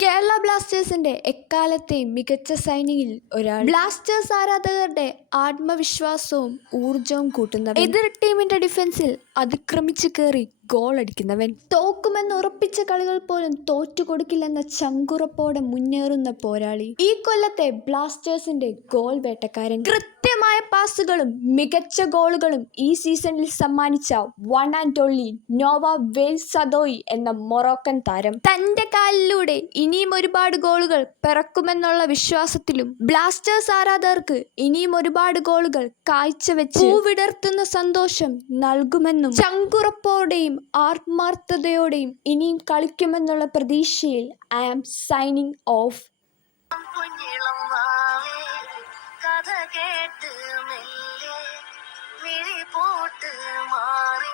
കേരള ബ്ലാസ്റ്റേഴ്സിന്റെ എക്കാലത്തെയും മികച്ച സൈനിങ്ങിൽ ഒരാൾ. ബ്ലാസ്റ്റേഴ്സ് ആരാധകരുടെ ആത്മവിശ്വാസവും ഊർജവും കൂട്ടുന്നവൻ. എതിർ ടീമിന്റെ ഡിഫൻസിൽ അതിക്രമിച്ചു കയറി ഗോൾ അടിക്കുന്നവൻ. തോക്കുമെന്ന് ഉറപ്പിച്ച കളികൾ പോലും തോറ്റുകൊടുക്കില്ലെന്ന ചങ്കുറപ്പോടെ മുന്നേറുന്ന പോരാളി. ഈ കൊല്ലത്തെ ബ്ലാസ്റ്റേഴ്സിന്റെ ഗോൾ വേട്ടക്കാരൻ. കൃത്യമായ പാസുകളും മികച്ച ഗോളുകളും ഈ സീസണിൽ സമ്മാനിച്ച വൺ ആൻഡ് ഓൺലി നോവ വെയിൽ സദോയി എന്ന മൊറോക്കൻ താരം. തന്റെ കാലിലൂടെ ഇനിയും ഒരുപാട് ഗോളുകൾ പിറക്കുമെന്നുള്ള വിശ്വാസത്തിലും ബ്ലാസ്റ്റേഴ്സ് ആരാധകർക്ക് ഇനിയും ഒരുപാട് ഗോളുകൾ കാഴ്ചവെച്ച് പൂവിടർത്തുന്ന സന്തോഷം നൽകുമെന്നും ചങ്കുറപ്പോടെയും ആത്മാർത്ഥതയോടെയും ഇനിയും കളിക്കുമെന്നുള്ള പ്രതീക്ഷയിൽ ഐ ആം സൈനിങ് ഓഫ്. കഥ കേട്ട് മെല്ലെ മിഴി പോട്ട് മാറി